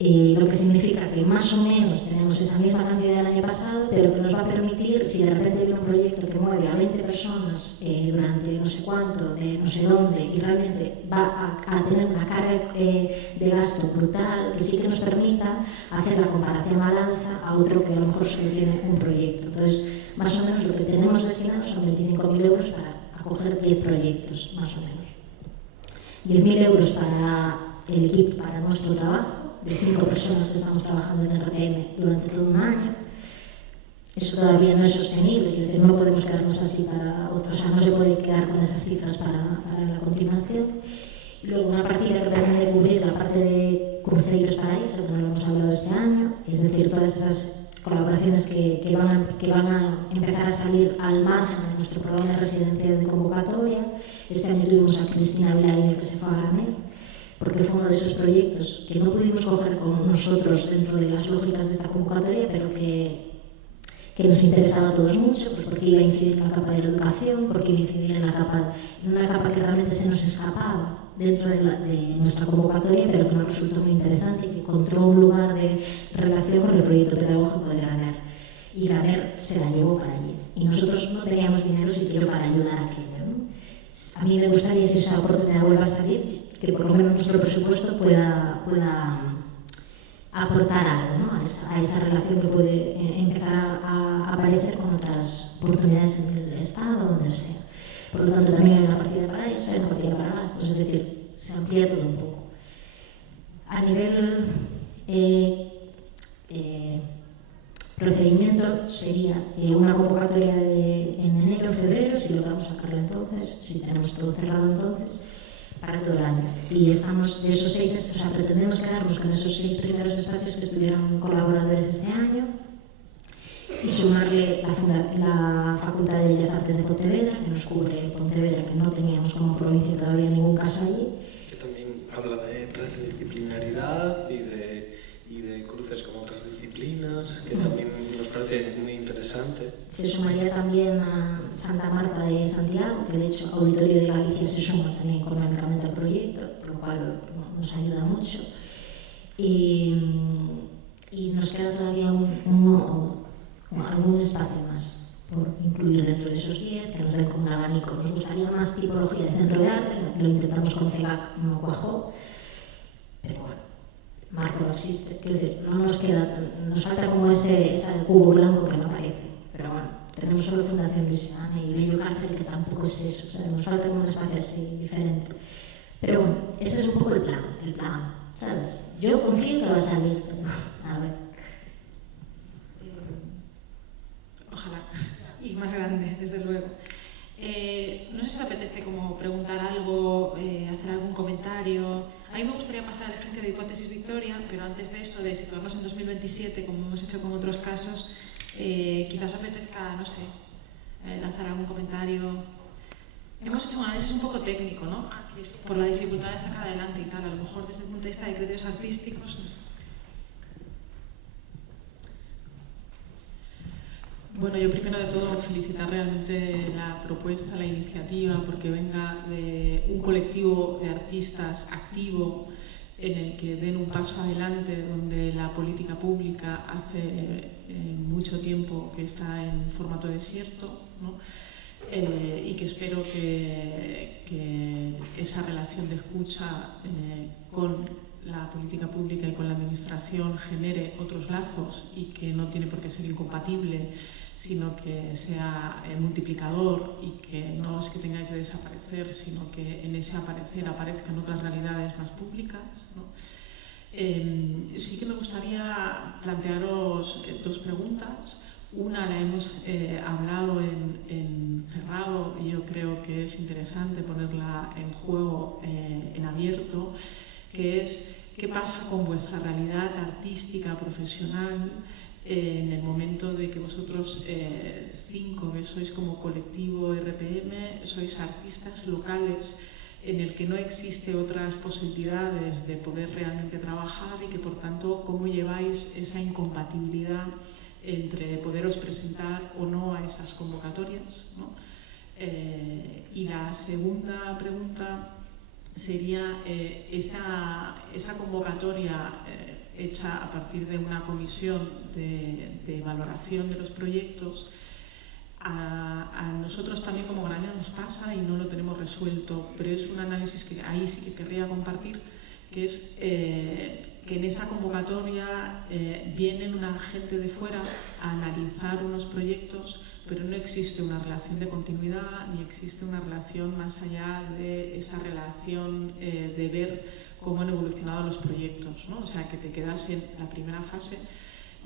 Lo que significa que más o menos tenemos esa misma cantidad del año pasado, pero que nos va a permitir, si de repente viene un proyecto que mueve a 20 personas durante no sé cuánto, de no sé dónde, y realmente va a tener una carga de gasto brutal, que sí que nos permita hacer la comparación al alza a otro que a lo mejor solo tiene un proyecto. Entonces, más o menos lo que tenemos destinado son 25.000 euros para acoger 10 proyectos, más o menos. 10.000 euros para el equipo, para nuestro trabajo, de 5 personas que estamos trabajando en RPM durante todo un año. Eso todavía no es sostenible, es decir, no podemos quedarnos así para otros, o sea, no se puede quedar con esas cifras para la continuación. Y luego una partida que pretende cubrir la parte de Cruceiros Paraíso, que no lo hemos hablado este año, es decir, todas esas colaboraciones que van a empezar a salir al margen de nuestro programa de residencia de convocatoria. Este año tuvimos a Cristina Vilariño, que se fue a Granel, porque fue uno de esos proyectos que no pudimos coger con nosotros dentro de las lógicas de esta convocatoria, pero que nos interesaba a todos mucho, pues porque iba a incidir en la capa de la educación, porque iba a incidir en una capa que realmente se nos escapaba dentro de nuestra convocatoria, pero que nos resultó muy interesante y que encontró un lugar de relación con el proyecto pedagógico de Graner. Y Graner se la llevó para allí. Y nosotros no teníamos dinero siquiera para ayudar a aquello, ¿no? A mí me gustaría, si esa oportunidad vuelve a salir, que por lo menos nuestro presupuesto pueda aportar algo, ¿no? a esa relación que puede empezar a aparecer con otras oportunidades en el Estado, donde sea. Por lo tanto, también hay una partida para eso, hay una partida para gastos, es decir, se amplía todo un poco. A nivel procedimiento sería una convocatoria en enero, febrero, si logramos sacarla entonces, si tenemos todo cerrado entonces, para todo el año. Y estamos de esos 6, o sea, pretendemos quedarnos con esos 6 primeros espacios que estuvieron colaboradores este año y sumarle la Facultad de Bellas Artes de Pontevedra, que nos cubre Pontevedra, que no teníamos como provincia todavía ningún caso allí. Que también habla de transdisciplinaridad y de cruces con otras disciplinas, que también nos parece muy interesante. Se sumaría también a Santa Marta de Santiago, que de hecho Auditorio de Galicia se suma también económicamente al proyecto, lo cual nos ayuda mucho. Y nos queda todavía algún espacio más por incluir dentro de esos 10, que nos den como un abanico. Nos gustaría más tipología de centro de arte, lo intentamos con CEGAC, no cuajó, pero bueno. Marco no existe, quiero decir, no nos queda, nos falta como ese cubo blanco que no aparece, pero bueno, tenemos solo Fundación Luis Iván y Bello Cárcel, que tampoco es eso, o sea, nos falta como un espacio así diferente. Pero bueno, ese es un poco el plan, ¿sabes? Yo confío en que va a salir, pero a ver. Ojalá, y más grande, desde luego. No sé si os apetece como preguntar algo, hacer algún comentario. A mí me gustaría pasar al ejercicio de hipótesis Victoria, pero antes de eso, de situarnos en 2027, como hemos hecho con otros casos, quizás os apetezca, no sé, lanzar algún comentario. Hemos hecho un análisis un poco técnico, ¿no? Por la dificultad de sacar adelante y tal, a lo mejor desde el punto de vista de criterios artísticos, no sé. Bueno, yo primero de todo felicitar realmente la propuesta, la iniciativa, porque venga de un colectivo de artistas activo en el que den un paso adelante, donde la política pública hace mucho tiempo que está en formato desierto, ¿no? Y que espero que esa relación de escucha con la política pública y con la administración genere otros lazos y que no tiene por qué ser incompatible, sino que sea multiplicador y que no es que tengáis que desaparecer, sino que en ese aparecer aparezcan otras realidades más públicas, ¿no? Sí que me gustaría plantearos 2 preguntas. Una la hemos hablado en cerrado y yo creo que es interesante ponerla en juego, en abierto, que es ¿qué pasa con vuestra realidad artística, profesional, en el momento de que vosotros 5, que sois como colectivo RPM, sois artistas locales en el que no existe otras posibilidades de poder realmente trabajar y que por tanto cómo lleváis esa incompatibilidad entre poderos presentar o no a esas convocatorias, ¿no? Y la segunda pregunta sería esa convocatoria hecha a partir de una comisión de valoración de los proyectos. A nosotros también como Graner nos pasa y no lo tenemos resuelto, pero es un análisis que ahí sí que querría compartir, que es que en esa convocatoria vienen una gente de fuera a analizar unos proyectos, pero no existe una relación de continuidad ni existe una relación más allá de esa relación de ver cómo han evolucionado los proyectos, ¿no? O sea, que te quedas en la primera fase.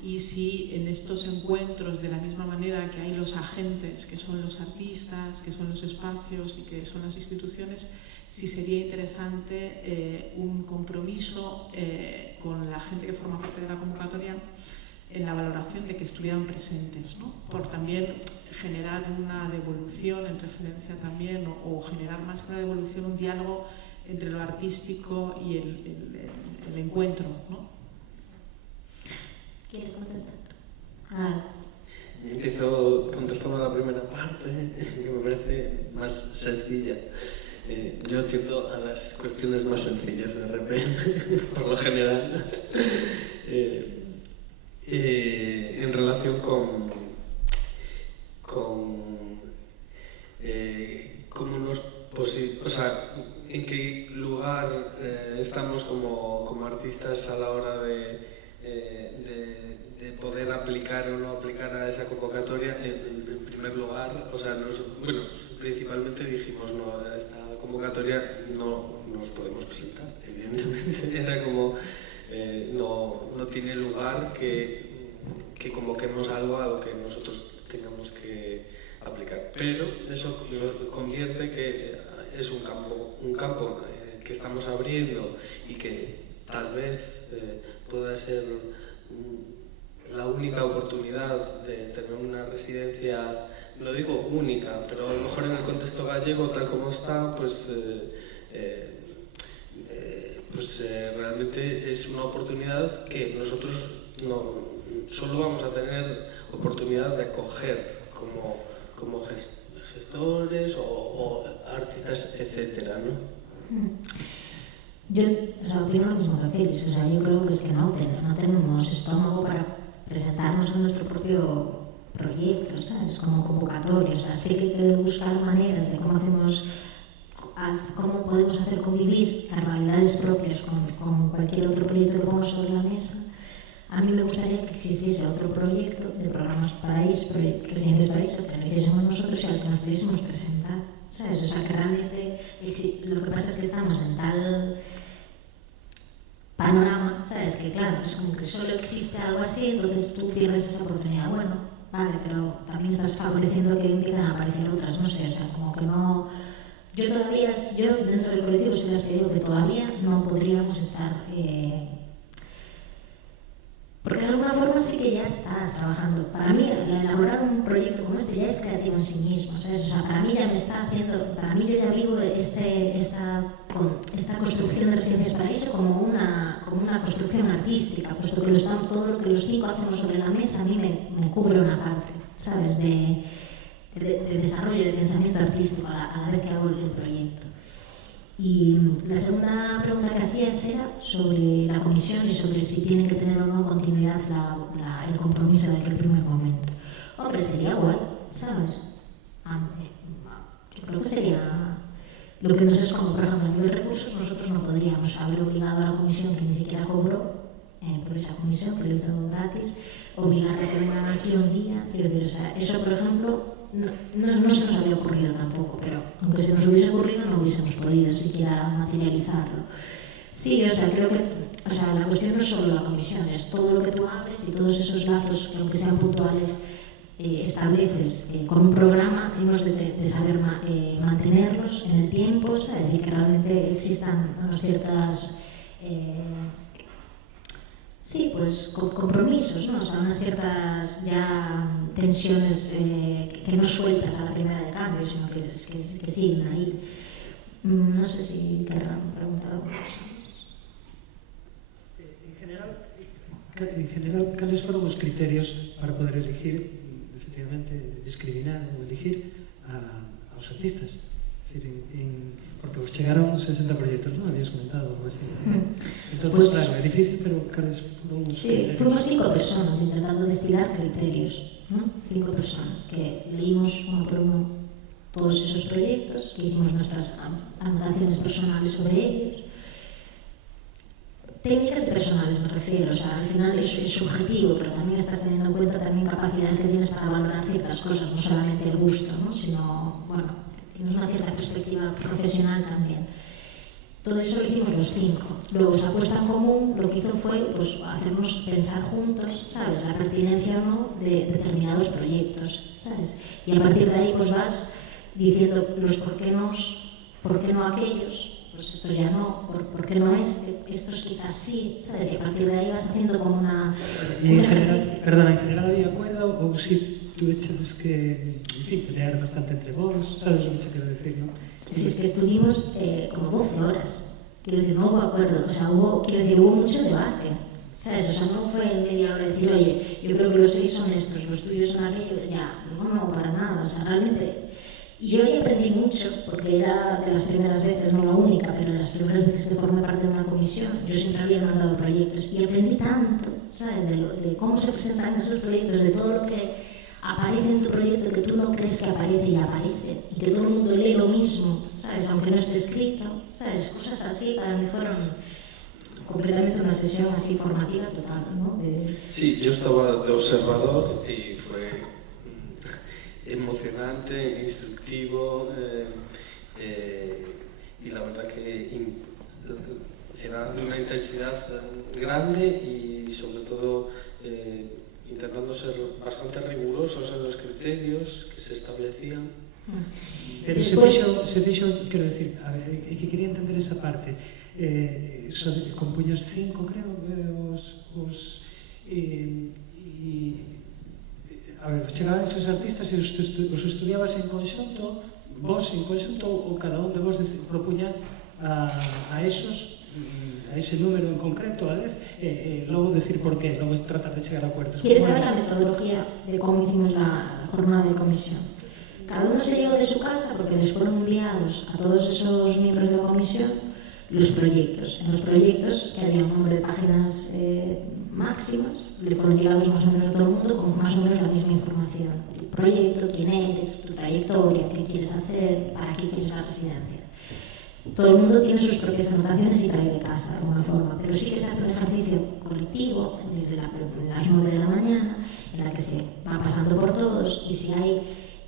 Y si en estos encuentros, de la misma manera que hay los agentes, que son los artistas, que son los espacios y que son las instituciones, si sería interesante un compromiso con la gente que forma parte de la convocatoria en la valoración de que estuvieran presentes, ¿no? Por también generar una devolución en referencia también, o generar más que una devolución, un diálogo entre lo artístico y el encuentro, ¿no? ¿Quieres contestar? Empiezo contestando a la primera parte, que me parece más sencilla. Yo tiendo a las cuestiones más sencillas de RPM, por lo general. En relación con cómo nos o sea, en qué lugar estamos como artistas a la hora de poder aplicar o no aplicar a esa convocatoria. En primer lugar, o sea, bueno, principalmente dijimos, no, a esta convocatoria no nos podemos presentar, evidentemente. Era como, no tiene lugar que convoquemos algo a lo que nosotros tengamos que aplicar. Pero eso convierte que es un campo que estamos abriendo y que tal vez pueda ser la única oportunidad de tener una residencia, no digo única, pero a lo mejor en el contexto gallego, tal como está, pues realmente es una oportunidad que nosotros no solo vamos a tener oportunidad de acoger como gestores o artistas, etcétera, ¿no? Yo, o sea, opino lo mismo que Félix, o sea, yo creo que es que no tenemos estómago para presentarnos en nuestro propio proyecto, ¿sabes? Como convocatoria, o sea, sé que hay que buscar maneras de cómo podemos hacer convivir las realidades propias con cualquier otro proyecto que pongamos sobre la mesa. A mí me gustaría que existiese otro proyecto de programas Paraíso, Residencias Paraíso, que lo hiciésemos nosotros y al que nos pudiésemos presentar, ¿sabes? O sea, que realmente lo que pasa es que estamos en tal panorama, ¿sabes? Que claro, es como que solo existe algo así, entonces tú pierdes esa oportunidad. Bueno, vale, pero también estás favoreciendo que empiezan a aparecer otras, no sé, o sea, como que no... Yo dentro del colectivo soy las que digo que todavía no podríamos estar... porque de alguna forma sí que ya estás trabajando. Para mí, elaborar un proyecto como este ya es creativo en sí mismo, ¿sabes? O sea, para mí ya me está haciendo... Para mí yo ya vivo esta construcción de Residencias Paraíso como una construcción artística, puesto que todo lo que los 5 hacemos sobre la mesa a mí me cubre una parte, ¿sabes? De desarrollo, de pensamiento artístico a la vez que hago el proyecto. Y la segunda pregunta que hacías era sobre la comisión y sobre si tiene que tener o no continuidad el compromiso de aquel primer momento. Hombre, sería guay, ¿sabes? Yo creo que sería lo que nos es como, por ejemplo, a nivel de recursos, nosotros no podríamos haber obligado a la comisión que ni siquiera cobró por esa comisión, que lo hizo gratis, obligarle a que vengan aquí un día. Quiero decir, o sea, eso, por ejemplo, no se nos había ocurrido tampoco, pero aunque se nos hubiese ocurrido no hubiésemos podido siquiera materializarlo. Sí, o sea, creo que la cuestión no es solo la comisión, es todo lo que tú abres y todos esos lazos que aunque sean puntuales estableces con un programa, hemos de saber mantenerlos en el tiempo, ¿sabes? Y que realmente existan unas ciertas compromisos, ¿no? O sea, unas ciertas ya tensiones que no sueltas a la primera de cambio, sino que siguen ahí. No sé si querrán preguntar alguna cosa. En general, ¿cuáles fueron los criterios para poder elegir, efectivamente, discriminar o elegir a los artistas? Es decir, porque os llegaron 60 proyectos, ¿no? Habías comentado algo así. Entonces, pues, claro, es difícil, pero ¿cuáles fueron los criterios? Fuimos 5 personas intentando destilar criterios, ¿no? 5 personas que leímos uno por uno todos esos proyectos, que hicimos nuestras anotaciones personales sobre ellos. Técnicas y personales me refiero, o sea, al final es subjetivo, pero también estás teniendo en cuenta también capacidades que tienes para valorar ciertas cosas, no solamente el gusto, ¿no? Sino, bueno, tienes una cierta perspectiva profesional también. Todo eso lo hicimos los 5. Luego, esa apuesta en común lo que hizo fue pues, hacernos pensar juntos, ¿sabes?, la pertinencia o no de determinados proyectos, ¿sabes? Y a partir de ahí pues vas diciendo los por qué no aquellos, pues estos ya no, ¿por qué no estos quizás sí, ¿sabes? Y a partir de ahí vas haciendo como una... Y en general había acuerdo o si tuvisteis que, en fin, pelear bastante entre vos, ¿sabes lo que se quiere decir, no? Sí, es que estuvimos como 12 horas, quiero decir, no hubo acuerdo, o sea, hubo mucho debate, ¿sabes? O sea, no fue en media hora decir, oye, yo creo que los 6 son estos, los tuyos son aquellos, ya, no, para nada, o sea, realmente... Y yo ahí aprendí mucho, porque era de las primeras veces, no la única, pero de las primeras veces que formé parte de una comisión. Yo siempre había mandado proyectos y aprendí tanto, ¿sabes? De cómo se presentan esos proyectos, de todo lo que aparece en tu proyecto que tú no crees que aparece y aparece, y que todo el mundo lee lo mismo, ¿sabes? Aunque no esté escrito, ¿sabes? Cosas así para mí fueron completamente una sesión así formativa total, ¿no? Sí, yo estaba de observador y fue emocionante, instructivo y la verdad que era una intensidad grande y sobre todo intentando ser bastante rigurosos en los criterios que se establecían. Pero se fixo, quero decir, a ver, é que quería entender esa parte. Compuñas 5, creo, a ver, chegaban esos artistas e os estudiabas en conxunto, vos en conxunto ou cada un de vos propuña a ese número en concreto a vez, logo decir por qué, logo tratar de chegar a acuerdos. ¿Quieres saber la metodología de cómo hicimos la jornada de comisión? Cada uno se llevó de su casa porque les fueron enviados a todos esos miembros de la comisión los proyectos. En los proyectos, que había un número de páginas máximas, le fueron llevados más o menos a todo el mundo con más o menos la misma información. El proyecto, quién eres, tu trayectoria, qué quieres hacer, para qué quieres la residencia. Todo el mundo tiene sus propias anotaciones y trae de casa de alguna forma, pero sí que se hace un ejercicio colectivo desde las 9 de la mañana en la que se va pasando por todos y si hay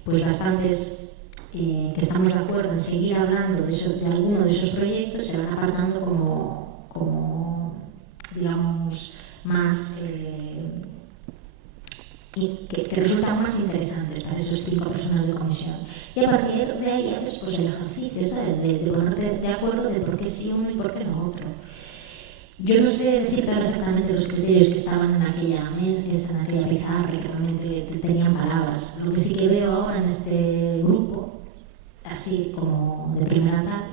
pues bastantes que estamos de acuerdo en seguir hablando de alguno de esos proyectos, se van apartando como digamos, más que resultan más interesantes para esos 5 personas de comisión. Y a partir de ahí haces pues, el ejercicio, ¿sabes? De ponerte de acuerdo de por qué sí uno y por qué no otro. Yo no sé decirte exactamente los criterios que estaban en aquella pizarra y que realmente tenían palabras. Lo que sí que veo ahora en este grupo, así como de primera tal,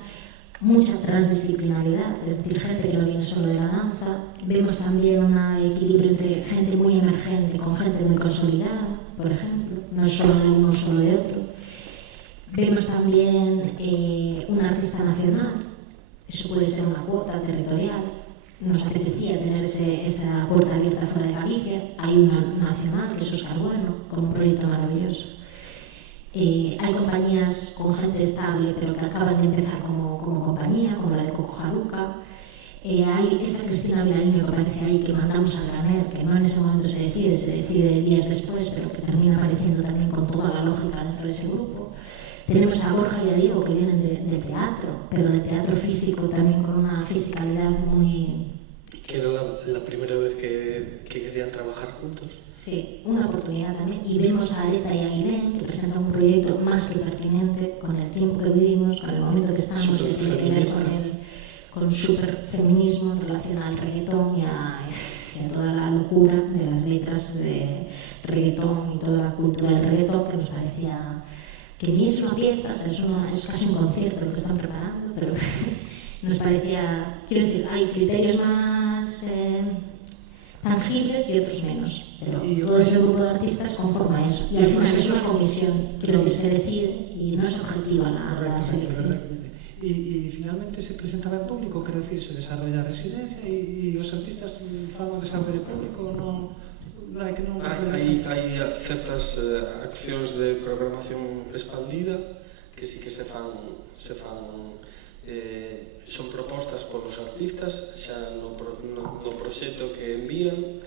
mucha transdisciplinaridad, es decir, gente que no viene solo de la danza. Vemos también un equilibrio entre gente muy emergente con gente muy consolidada, por ejemplo, no es solo de uno, solo de otro. Vemos también un artista nacional, eso puede ser una cuota territorial. Nos apetecía tener esa puerta abierta fuera de Galicia. Hay una nacional, que es Óscar Bueno, con un proyecto maravilloso. Hay compañías con gente estable, pero que acaban de empezar como compañía, como la de Coco Jaruca. Hay esa Cristina Vilariño que aparece ahí, que mandamos a Graner, que no en ese momento se decide días después, pero que termina apareciendo también con toda la lógica dentro de ese grupo. Tenemos a Borja y a Diego que vienen de teatro, pero de teatro físico también con una fisicalidad muy... ¿Que era la primera vez que querían trabajar juntos? Sí, una oportunidad también. Y vemos a Areta y a Guilén que presentan un proyecto más que pertinente con el tiempo que vivimos, con el momento que estamos, que tiene que ver con superfeminismo en relación al reggaetón y a toda la locura de las letras de reggaetón y toda la cultura del reggaetón que nos parecía... que ni es una pieza, o sea, es casi un concierto lo que están preparando, pero nos parecía, quiero decir, hay criterios más tangibles y otros menos, pero todo ese grupo de artistas conforma eso, y al final es una comisión, quiero decir, se decide y no es objetiva la selección. Y finalmente se presentaba en público, quiero decir, se desarrolla residencia y los artistas fan o desarrollo público, no... Hai certas accións de programación expandida que sí que se fan son propostas polos artistas xa no proxecto que envían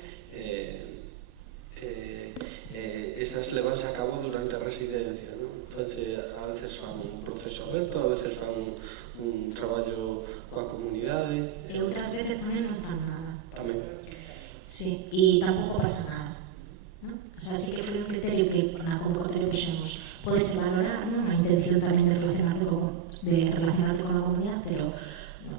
esas levanse a cabo durante a residencia, non? A veces fan un proceso aberto, a veces fan un traballo coa comunidade e outras veces tamén non fan nada tamén. Sí, e tampouco pasa nada, ¿no? O sea, sí que foi un criterio que na convocatoria puxemos, podese valorar, ¿no? Unha intención tamén de relacionarte con de relacionarte con la comunidad, pero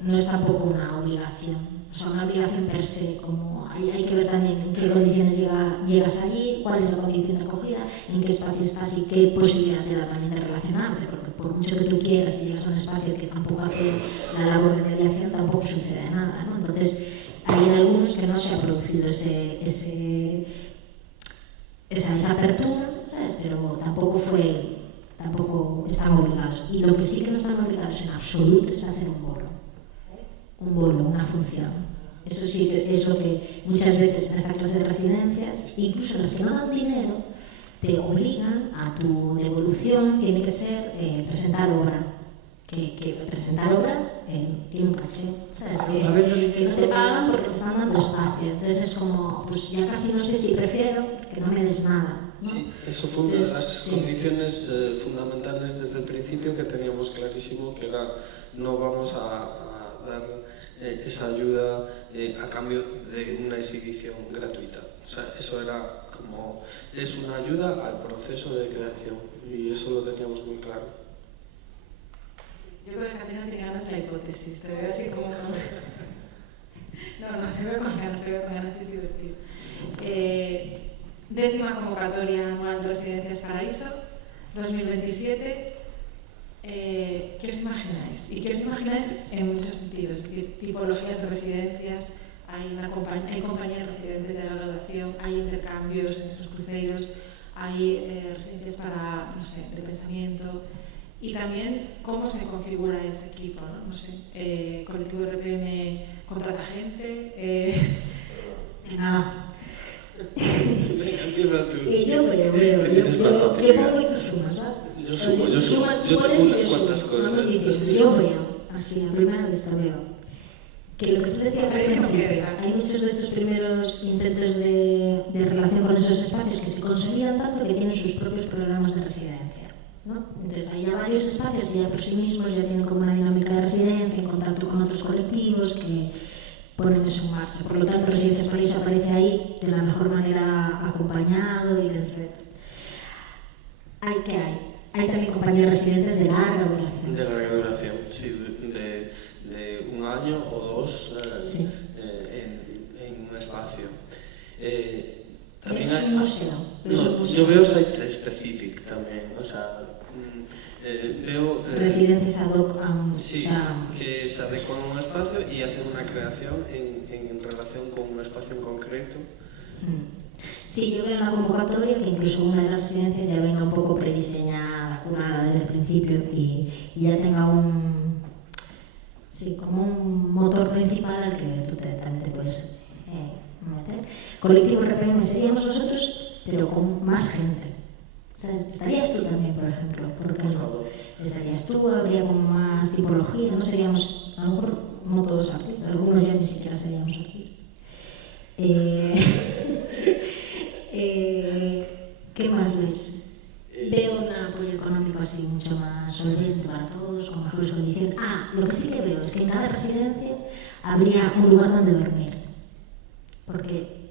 no es tampoco una obligación. O sea, una obligación per se, como hay que ver también en qué condiciones llegas allí, cuál es la condición de acogida, en qué espacio estás y qué posibilidad te da también de relacionarte, porque por mucho que tú quieras y llegas a un espacio que tampoco hace la labor de mediación, tampoco sucede nada, ¿no? Entonces, hay en algunos que no se ha producido esa apertura, ¿sabes? Pero tampoco están obligados. Y lo que sí que no están obligados en absoluto es hacer un bolo, una función. Eso sí que es lo que muchas veces en esta clase de residencias, incluso las que no dan dinero, te obligan a tu devolución, tiene que ser presentar obra. Que presentar obra tiene un caché, ¿sabes? Que no te pagan porque te están dando espacio. Entonces es como, pues ya casi no sé si prefiero que no me des nada, ¿no? Sí, eso fue una de las condiciones fundamentales desde el principio, que teníamos clarísimo que era no vamos a dar esa ayuda a cambio de una exhibición gratuita. O sea, eso era como, es una ayuda al proceso de creación, y eso lo teníamos muy claro. Yo creo que Caterina tiene ganas de la hipótesis, te veo así como... No, te veo con ganas, es divertido. 10ª convocatoria anual de Residencias Paraíso, 2027. ¿Qué os imagináis? ¿Y qué os imagináis en muchos sentidos? Es decir, tipologías de residencias, hay compañías residentes de la graduación, hay intercambios en esos cruceros, hay residencias para, no sé, de pensamiento, y también cómo se configura ese equipo, ¿no? No sé, colectivo RPM contrata gente. Venga, Venga, empieza tú. yo pongo y tú sumas, ¿vale? Yo sumo, yo pones tengo y unas yo cuantas sumo. cosas. Vamos diciendo, yo veo, así, a primera vista veo, que lo que tú decías al principio, hay muchos de estos primeros intentos de relación con esos espacios que se consolidan tanto que tienen sus propios programas de residencia, ¿no? Entonces hay ya varios espacios que ya por sí mismos ya tienen como una dinámica de residencia, en contacto con otros colectivos que ponen eso en marcha. Por lo tanto, Residencias Paraíso aparece ahí de la mejor manera acompañado y dentro de todo. Hay también compañías residentes de larga duración. De larga duración, sí, de un año o dos Sí. en un espacio. Es un museo. No, yo veo site specific también, o sea, veo... Residencias ad hoc a un... Sí, o sea, que se adecuan a un espacio y hacen una creación en relación con un espacio en concreto. Sí, yo veo una convocatoria que incluso una de las residencias ya venga un poco prediseñada, curada desde el principio y ya tenga como un motor principal al que tú también te puedes meter. Colectivo RPM seríamos nosotros, pero con más gente. ¿Sabes? Estarías tú también, por ejemplo, ¿por qué no? Estarías tú, habría como más tipología, no seríamos, a lo mejor no todos artistas, algunos ya ni siquiera seríamos artistas. ¿Qué más ves? Veo un apoyo económico así mucho más solvente para todos, con mejores condiciones. Lo que sí que veo es que en cada residencia habría un lugar donde dormir. Porque,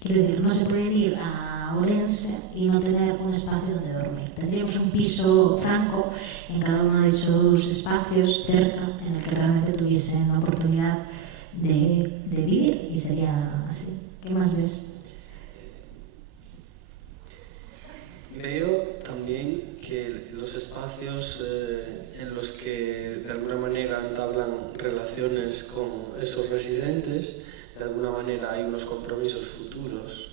quiero decir, no se puede ir a Orense y no tener un espacio donde dormir. Tendríamos un piso franco en cada uno de esos espacios cerca, en el que realmente tuviesen la oportunidad de vivir, y sería así. ¿Qué más ves? Veo también que los espacios en los que de alguna manera entablan relaciones con esos residentes, de alguna manera hay unos compromisos futuros.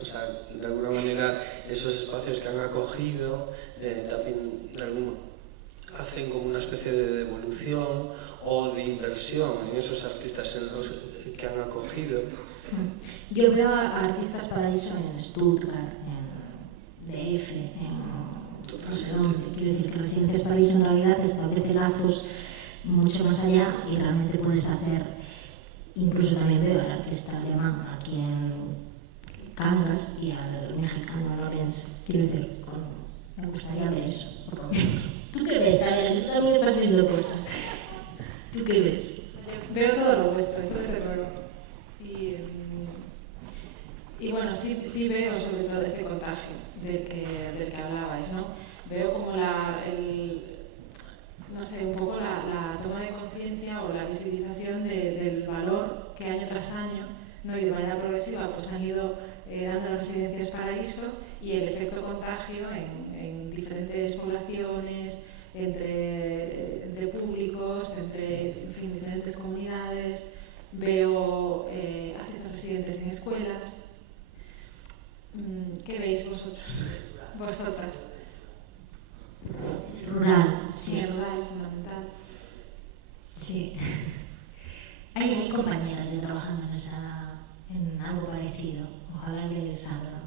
O sea, de alguna manera esos espacios que han acogido también hacen como una especie de devolución o de inversión en esos artistas en los que han acogido. Yo veo a Artistas Paraíso en Stuttgart, en DF, en no sé dónde. Quiero decir que Residencias Paraíso en realidad establece lazos mucho más allá y realmente puedes hacer. Incluso también veo al artista alemán aquí en Cangas y al mexicano en Orense. Quiero decir, me gustaría ver eso, por lo menos. ¿Tú qué ves? A ver, tú también estás viendo cosas. ¿Tú qué ves? Veo todo lo vuestro, eso desde luego. Y bueno, sí veo sobre todo ese contagio del que hablabais, ¿no? Veo como no sé, un poco la toma de conciencia o la visibilización del valor que año tras año, ¿no? Y de manera progresiva pues han ido dando las residencias Paraíso, y el efecto contagio en diferentes poblaciones, entre públicos, entre, en fin, diferentes comunidades. Veo artistas residentes en escuelas. ¿Qué veis vosotros? Vosotras. Rural, sí. Rural, fundamental. Sí. Hay compañeras ya trabajando en algo parecido. Ojalá que salga.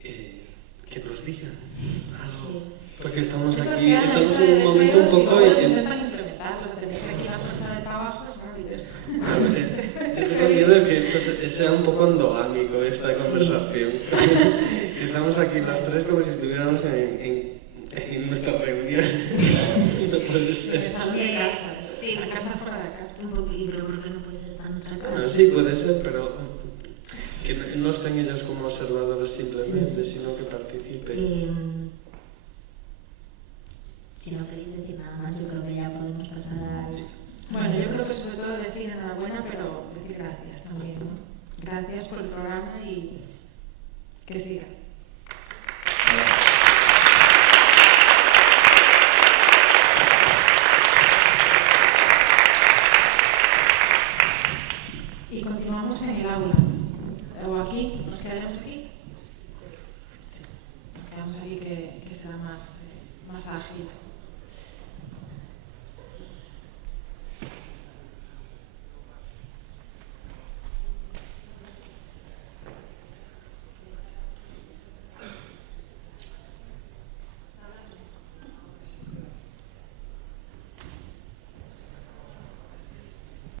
Que nos digan. Sí. Porque estamos Estos aquí, quedan estamos lista en de un momento un deseos y poco... luego se intentan implementarlos. Tenéis aquí la fuerza de trabajo, es maravilloso. Yo tengo miedo de que esto sea un poco endogámico, esta conversación. Que estamos aquí los tres como si estuviéramos en nuestra reunión. No puede En el ser. salón de casa, Sí. la casa fuera de casa. Pero ¿por qué no puede ser estar en nuestra casa? Bueno, sí, puede ser, pero que no estén ellos como observadores simplemente, Sí. sino que participen. Si no queréis decir nada más, yo creo que ya podemos pasar al... Bueno, yo creo que sobre todo decir enhorabuena, pero decir gracias también, ¿no? Gracias por el programa y que siga.